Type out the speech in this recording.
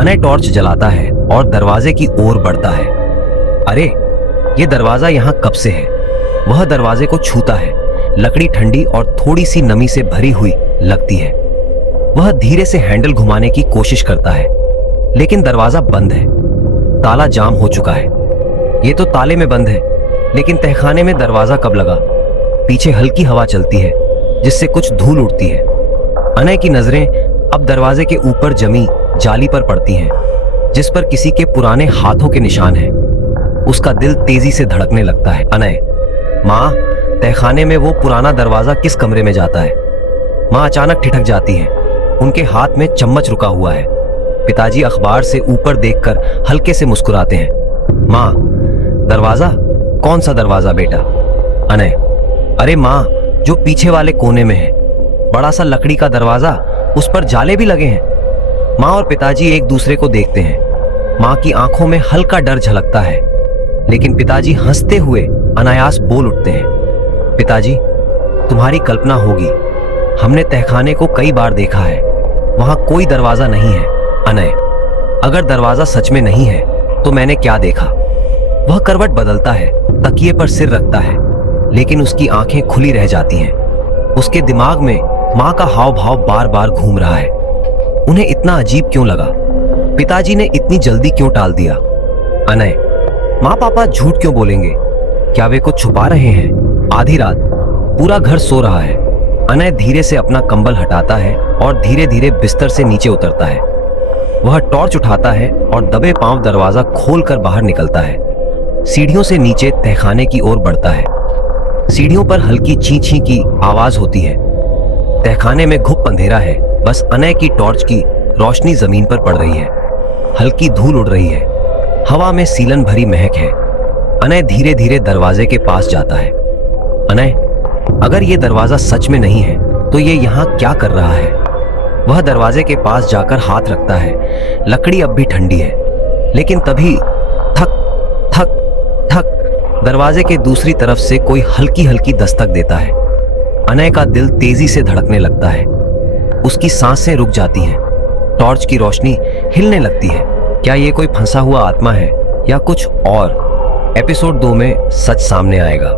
Anay torch जलाता है और दरवाजे की ओर बढ़ता है। अरे, ये दरवाजा यहाँ कब से है? वह दरवाजे को छूता है। लकड़ी ठंडी और थोड़ी सी नमी से भरी हुई लगती है। वह धीरे से हैंडल घुमाने की कोशिश करता है, लेकिन दरवाजा बंद है। ताला जाम हो चुका है। ये तो ताले में बंद है, लेकिन तहखाने में दरवाजा कब लगा? पीछे हल्की हवा चलती है, जिससे कुछ धूल उड़ती है। अनय की नजरें अब दरवाजे के ऊपर जमी जाली पर पड़ती हैं, जिस पर किसी के पुराने हाथों के निशान हैं। उसका दिल तेजी से धड़कने लगता है। अनय, माँ, तहखाने में वो पुराना दरवाजा किस कमरे में जाता है? माँ अचानक ठिठक जाती है। उनके हाथ में चम्मच रुका हुआ है। पिताजी अखबार से ऊपर देखकर हल्के से मुस्कुराते हैं। माँ, दरवाजा? कौन सा दरवाजा बेटा? अनय, अरे माँ, जो पीछे वाले कोने में है, बड़ा सा लकड़ी का दरवाजा, उस पर जाले भी लगे हैं। माँ और पिताजी एक दूसरे को देखते हैं। माँ की आंखों में हल्का डर झलकता है, लेकिन पिताजी हंसते हुए अनायास बोल उठते हैं। पिताजी, तुम्हारी कल्पना होगी। हमने तहखाने को कई बार देखा है, वहां कोई दरवाजा नहीं है। अनय, अगर दरवाजा सच में नहीं है तो मैंने क्या देखा? वह करवट बदलता है, तकिए पर सिर रखता है, लेकिन उसकी आंखें खुली रह जाती हैं। उसके दिमाग में माँ का हाव भाव बार बार घूम रहा है। उन्हें इतना अजीब क्यों लगा? पिताजी ने इतनी जल्दी क्यों टाल दिया? अनय, माँ पापा झूठ क्यों बोलेंगे? क्या वे कुछ छुपा रहे हैं? आधी रात, पूरा घर सो रहा है। अनय धीरे से अपना कंबल हटाता है और धीरे धीरे बिस्तर से नीचे उतरता है। वह टॉर्च उठाता है और दबे पांव दरवाजा खोलकर बाहर निकलता है। सीढ़ियों से नीचे तहखाने की ओर बढ़ता है। सीढ़ियों पर हल्की चीं-चीं की आवाज होती है। तहखाने में घुप अंधेरा है। बस अनय की टॉर्च की रोशनी जमीन पर पड़ रही है। हल्की धूल उड़ रही है। हवा में सीलन भरी महक है। अनय धीरे धीरे दरवाजे के पास जाता है। अनय, अगर ये दरवाजा सच में नहीं है तो ये यहाँ क्या कर रहा है? वह दरवाजे के पास जाकर हाथ रखता है। लकड़ी अब भी ठंडी है, लेकिन तभी थक थक थक दरवाजे के दूसरी तरफ से कोई हल्की हल्की दस्तक देता है। अनय का दिल तेजी से धड़कने लगता है। उसकी सांसें रुक जाती हैं। टॉर्च की रोशनी हिलने लगती है। क्या ये कोई फंसा हुआ आत्मा है या कुछ और? एपिसोड 2 में सच सामने आएगा।